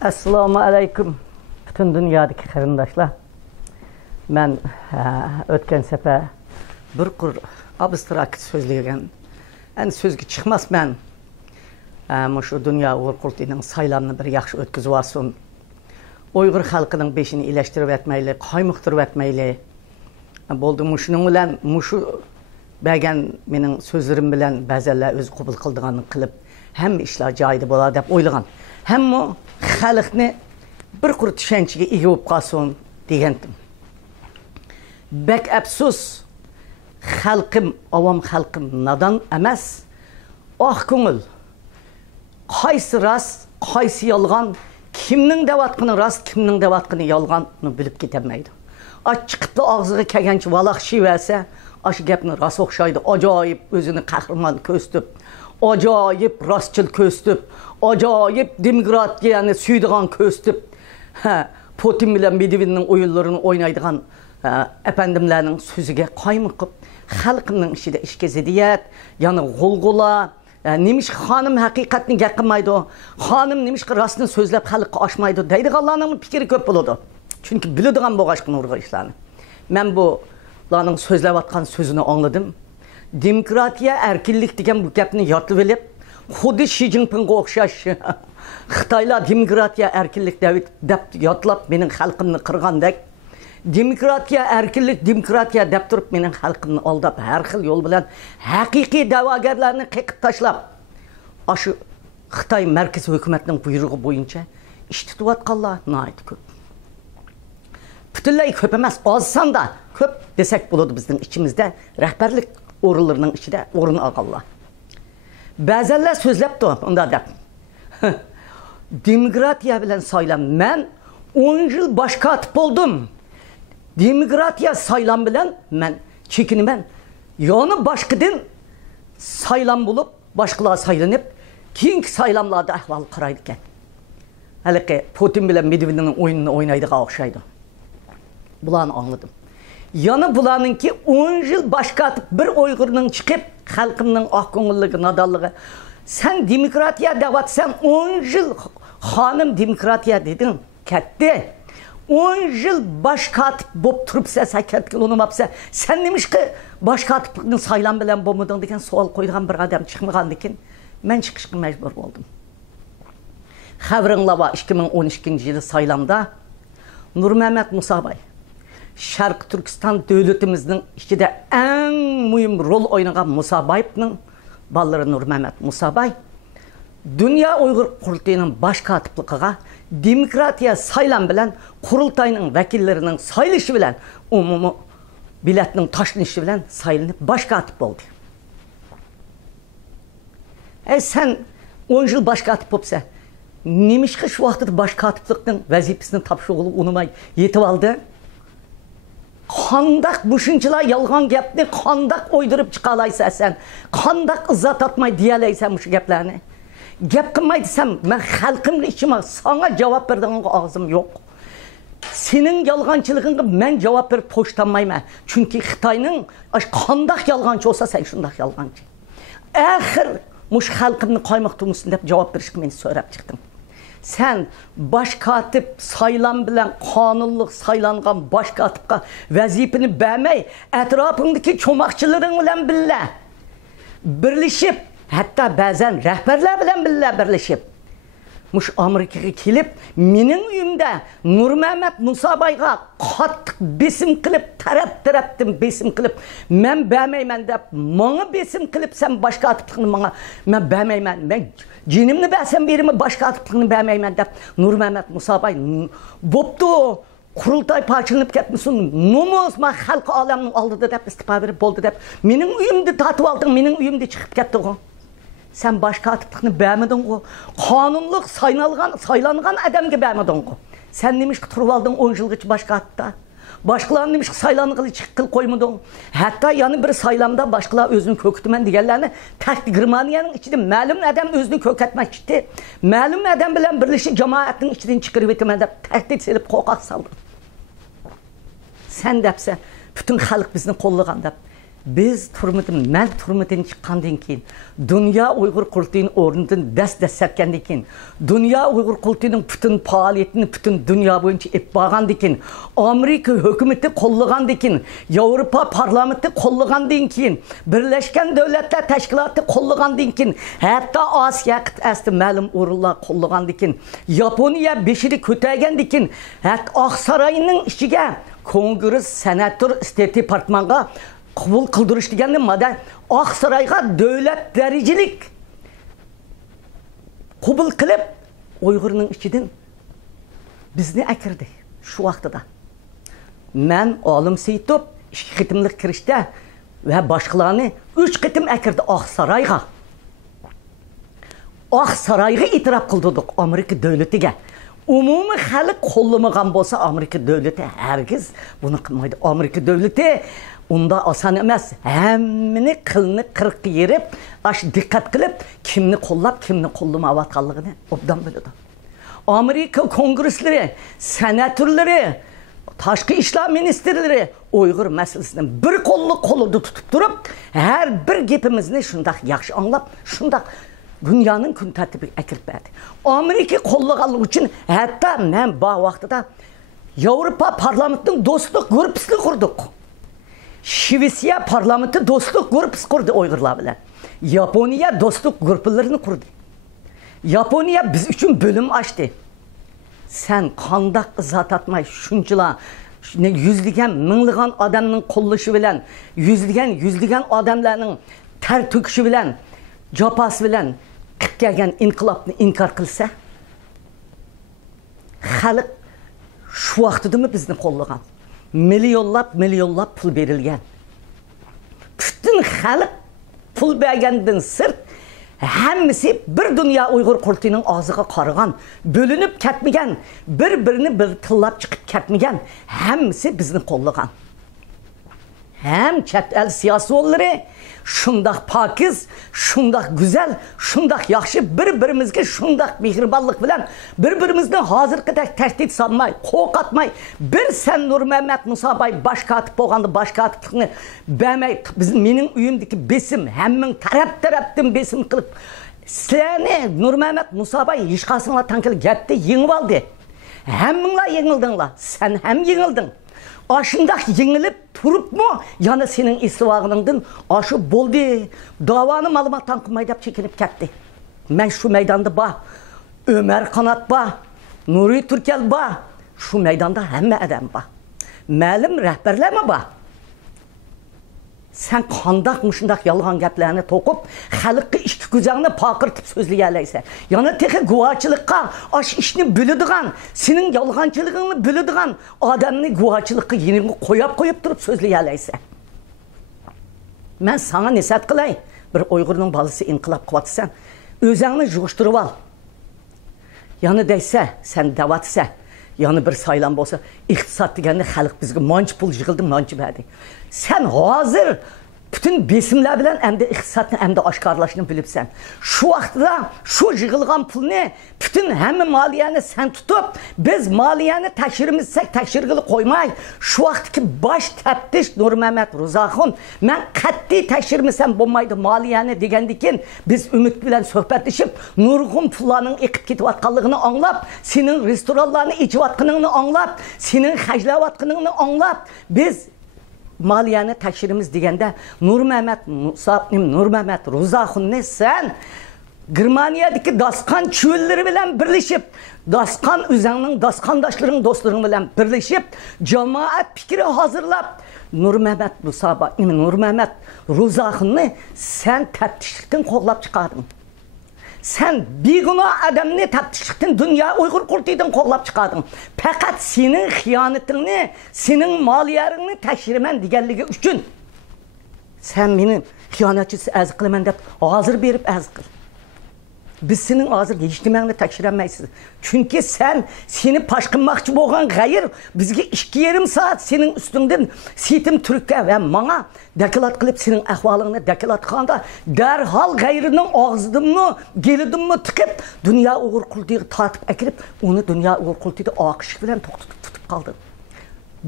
Assalomu alaykum bütün dünyadaki qarindoshlar. Men o'tgan safar bir qur abstrakt so'zlagan. Endi so'zga chiqmasman. Shu dunyo Uyg'ur qurtining saylanni bir yaxshi o'tkazib olsin. Uyg'ur xalqining beshini ilashtirib etmayli, qaymoqtirib etmayli. Bo'ldi shuning bilan shu bergan mening so'zlarim bilan ba'zanlar o'zi qabul qildiganini qilib, hamma ishlar joyida bo'ladi deb o'ylagan. Hamma xalqni bir qur tushunchaga ega bo'lib qolsin degandim. Bek afsus xalqim, avam xalqim nadan emas. Ah ko'ngil. Qaysi rost, qaysi yolg'on, kimning davatqini rost, kimning davatqini yolg'onni bilib ketolmaydi. Chiqibdi og'ziga kelgancha valoqshi versa, shu gapni rost o'xshaydi. Ajoyib o'zini qahramon ko'stib, ajoyib rostchil ko'stib, ajoyib demokratiyani suydigan ko'stib, Putin bilan Medvedevning o'yinlarini o'ynaydigan efendimlarning so'ziga qaymiqib, xalqning ishida ishga zidiyat, ya'ni g'ulg'ula, nimish xonim haqiqatni gapirmaydi, xonim nimish rostni so'zlab xalqqa oshmaydi deydiganlarning fikri ko'p bo'ladi. Chunki biladigan bo'lg'ashqin urg'a ishlarni. Men bu ularning so'zlayotgan so'zini angladim. Demokratiya, erkinlik degan bu gapni yodlab olib, xuddi Xi Jinpingga o'xshash Xitoylar demokratiya, erkinlik deb yodlab mening xalqimni qirgandek, demokratiya, erkinlik, demokratiya deb turib mening xalqimni aldab, har xil yo'l bilan haqiqiy da'vogarlarni qiqib tashlab, shu Xitoy markaziy hukumatining buyrug'i bo'yicha ish tutayotganlar nihoyat ko'p. Butunlay ko'p emas, ozsan da ko'p desak bo'ladi bizning ichimizda, rahbarlik o'rinlarining ichida o'rin olganlar. Ba'zanlar so'zlabdi unda deb. Demokratiya bilan saylan, men 10 yil bosh kotib bo'ldim. Demokratiya saylan bilan men chekinaman. Yana boshqadan saylan bo'lib, boshqalar saylanib, keyingi saylanlarda ahvol qaraydi ekan. Haligi Putin bilan Medvedevning o'yinini o'ynaydigan o'xshaydi. Bularni anladım. Yana bularninki 10 yil bosh kotib bir Uyg'urning chiqib, xalqimning oq ko'ngilligi, nadonligi. Sen demokratiya devatsan 10 yil xonim demokratiya dedin, katta. 10 yil bosh kotib bo'lib turibsa, sakatga unamapsa, sen nimishqa bosh kotiblikni saylan bilan bo'lmading degan savol qo'ygan bir odam chiqmagandikin, men chiqishga majbur bo'ldim. Xabaringlar va 2012-yil saylamda Nurmahmet Musabay Sharq Turkiston davlatimizning ichida eng muhim rol o'ynagan Musabayevning balları Nurmahmet Musabay Dünya Uyg'ur qurultayining bosh kotibligiga demokratiya saylan bilan qurultayning vakillarining saylishi bilan umumiy biletning tashlanishi bilan saylanib bosh kotib bo'ldi. Sen 10 yil bosh kotib bo'lsa, nimishqa shu vaqtda bosh kotiblikning vazifasini topshirib unamay yetib oldi? Qandaq mushunchalar yolg'on gapni qandaq o'ydirib chiqalaysan sen? Qandaq izzat atmay deyalaysan shu gaplarni? Gap qilmay desam, men xalqimga ichima sana javob beradigan og'zim yo'q. Sening yolg'onchiligingga men javob berib po'shtanmayman. Chunki Xitoyning qandaq yolg'onchi bo'lsa, sen shunday yolg'onchi. Axir mush xalqimni qaymoq tumusin deb javob berishga men so'rab chiqdim. Sen bosh kotib saylan bilan qonunliq saylangan bosh kotibga vazifani bermay, atrofingdagi cho'moqchilaring bilan birlashib, hatto ba'zan rahbarlar bilan birlashib, mush Amerikaga kelib, mening uyimda Nurmahmet Musabayga qattiq besim qilib, tarafdan besim qilib, men bermayman deb, menga besim qilib sen bosh kotiblikni men bermayman. Men jinimni bersam berimi bosh kotiblikni bermayman deb Nurmahmet Musabay bo'pti. Qurultay parchalanib ketmasin, nomus men xalq olamning oldida deb istifa berib bo'ldi deb, mening uyimda tatib olding, mening uyimda chiqib ketding. Sen bosh kotiblikni bermeding, qonunliq saylangan odamga bermeding. Sen nimishqa turib olding 10 yilgacha bosh kotibda? Boshqalar nimishqa saylanqili chiqib qo'ymading? Hatto yana bir saylamda boshqalar o'zini ko'kitiman deganlarni taqdi Germaniyaning ichida ma'lum odam o'zini ko'katmoqchi, ma'lum odam bilan birlashib jamoatning ichidan chiqarib etaman deb tahdid selib qo'rqoq soldi. Sen depse bütün xalq bizni qo'llagan deb Biz men turmudan chiqqandan keyin, Dünya Uyg'ur qurultiyining o'rnidan dast satgandan keyin, Dünya Uyg'ur qurultiyining butun faoliyatini butun dunyo bo'yicha ep borgandan keyin, Amerika hukumati qo'llagandan keyin, Yevropa parlamenti qo'llagandan keyin, Birlashgan Davlatlar Tashkiloti qo'llagandan keyin, hatto Osiyo qit'asida ma'lum o'rinlar qo'llagandan keyin, Yaponiya beshini ko'targandan keyin, hatto Oqsaroyning ichiga Kongress senator State Departmanға qabul qildirish degani nima? Oqsaroyga davlat darajalik qabul qilib, Uyg'urning ichidan bizni akirdi shu vaqtida. Men Olim Seyitov 2 qitimlik kirishda va boshqalarni 3 qitim akirdi Oqsaroyga. Oqsaroyga e'tirof qildik Amerika davlatiga. Umumiy xalq qo'llamagan bo'lsa, Amerika davlati hargiz buni qilmaydi. Amerika davlati unda oson emas. Hammani qilni qirq yerib, ash diqqat qilib, kimni qo'llab, kimni qo'llamayotganligini obdan biladi. Amerika kongresslari, senatorlari, tashqi ishlar ministrlari Uyg'ur masalasini bir qo'lida tutib turib, har bir gapimizni shunday yaxshi anglab, shunday dünyanın kun tertibi akirib berdi. Amerika qo'llaganligi uchun hatto men bu vaqtida Yevropa parlamentinin dostluk grupasini qurdik. Shvetsiya parlamenti dostluk grupasi qurdi Uyg'urlar bilan. Yaponiya dostluk grupalarini qurdi. Yaponiya biz uchun bo'lim ochdi. Sen qandaq izot atmay shunchalar yüzligen, mingligan odamning qo'llashi bilan, yüzligen odamlarning ter to'kishi bilan, jopasi bilan qilib kelgan inqilobni inkor qilsa, xalq shu vaqtidami bizni qo'llagan. Milyonlab pul berilgan. Bütün xalq pul bergandan sirt hammasi bir dunyo Uyg'ur qurultiyining og'ziga qaragan, bo'linib ketmagan, bir-birini bir tillab chiqib ketmagan, hammasi bizni qo'llagan. Hem chet el siyosatçıları şundak pakiz, şundak güzel, şundak yaxşı bir-birimizga şundak mehribonlik bilan bir-birimizdan hozirgidek tehdit solmay, qo'q atmay, bir sen Nur Mehmet Musa Bay bosh kotib bo'lganda bosh kotiblikni bermay, mening uyimdagi besim, hammaning taraf-tarafdan besim qilib, sizlarni Nur Mehmet Musa Bay hech qasinglar tankil gapda yengib oldi. Hammanglar yengildinglar, sen ham yengilding. Aşındak yengilip turup mu? Yani senin istivağınındın aşı boldu. Davanı malumattan kılmayı dep çekilip ketdi. Men şu meydanda ba. Ömer Kanat ba. Nuri Türkel ba. Şu meydanda hemme adam ba. Ma'lum rahbarlar mı ba? Sen qandaq yalğan gaplarni to'qib, xalqqa ikki ko'zangni paqirtib so'zlayalaysan. Yana texi guvohchilikqa ash ishni biladigan, sening yolg'onchiligingni biladigan odamni guvohchilikqa yeniga qo'yib turib so'zlayalaysan. Men sana nasihat qilay, bir Uyg'urning bolasi inqilob qilyapsan, o'zingni yig'ishtirib ol. Yana deysa, sen davatsa, yani bir saylan bolsa, iqtisod deganda xalq bizga manch pul yig'ildi, manch berdi. Sen hazır bütün besimler bilen hem de iqtisodni hem de oshkorlashni bilibsan. Şu vaqtda şu yig'ilgan pulni bütün hamma maliyani sen tutup biz maliyani tekshirmizsak tekshirgili qo'ymay, şu vaqtki bosh taftish Nur Mehmet Ro'zaxon men qat'iy tekshirmasam bo'lmaydi maliyani degandikin biz umid bilan suhbatlashib nurg'un pullarning eqib ketayotganligini anglab, sening restoranlarni ichayotganingni anglab, sening hajlayotganingni anglab biz maliyani tekshirimiz deganda Nur Mehmet Ro'zaxonni sen Germaniyadagi dasqan cho'llari bilan birlashib, dasqan o'zingning dasqandoshlaring do'stlaring bilan birlashib, jamoat fikri hozirlab Nur Mehmet Ro'zaxonni sen taftishlikdan qo'g'lab chiqarding. Sen beguna adamni taftishlikdan dunyo Uyg'ur qurultiyidan qo'g'lab chiqarding. Faqat sening xiyonatingni, sening moliyaringni tekshiraman deganligi uchun sen meni xiyonatchisi az qilaman deb hozir berib az qil. Biz senin hozir hech nimangni tekshirolmaysiz. Chunki seni pash qilmoqchi bo'lgan g'ayr bizga 2,5 soat sening ustingdan Setim Turkka va menga doklad qilib sening ahvolingni doklad qilganda darhol g'ayrining og'zidimni, gelidimni tiqib dunyo Uyg'ur qurultiyiga tortib akirib, uni dunyo Uyg'ur qurultiyida oqish bilan to'xtatib qoldi.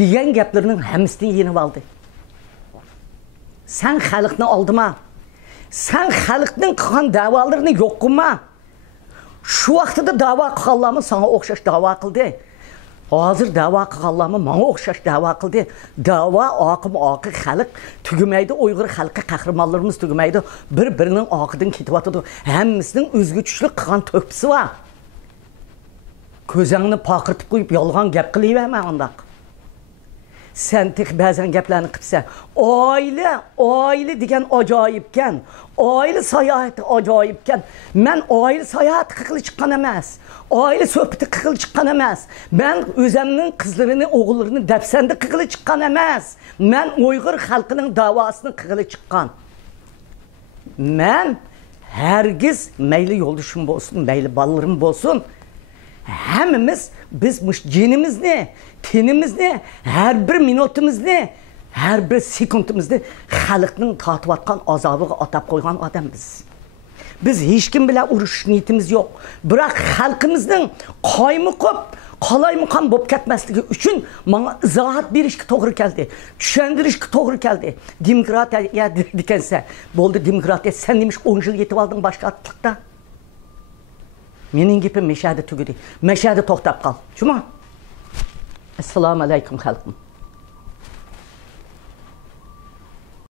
Degan gaplarning hammasini yenib oldi. Sen xalqni aldıma. Sen xalqning qilgan da'volarini yo'q qilma. Şu vaqtida da'vo qilganlarni sana o'xshash da'vo qildi. Hozir da'vo qilganlarni menga o'xshash da'vo qildi. Da'vo oqi xalq tugumaydi, Uyg'ur xalqi qahramonlarimiz tugumaydi. Bir-birining oqidan ketyotdi. Hammasining o'zguchlik qilgan to'pisi bor. Ko'zingni paqirtib qo'yib yolg'on gap qilaverma undaq. Sen tek ba'zan gaplarni qilsan. Oila degan ajoyibkan. Oila sayohati ajoyibkan. Men oila sayohati qilib chiqqan emas. Oila so'hbati qilib chiqqan emas. Men o'zimning qizlarini, o'g'illarini dafsanda qilib chiqqan emas. Men Uyg'ur xalqining davosini qilib chiqqan. Men hergiz mayli yo'ldoshim bo'lsin, mayli bolalarim bo'lsin, hammamiz biz jinimizni, tenimizni, har bir minutimizni, har bir sekundimizni xalqning tatiyotgan azobiga atab qo'ygan odammiz. Biz hech kim bilan urush niyatimiz yo'q. Biroq xalqimizning qoymiqib, qalaymiqan bo'lib ketmasligi uchun menga izohat berishga to'g'ri keldi. Tushuntirishga to'g'ri keldi. Demokratiya degansa, bo'ldi demokratiya, sen nemish 10 yil yetib olding boshqatlikda. Mening gapim meshada tugadi. Meshada to'xtab qol. Shuma? Assalomu alaykum xalqim.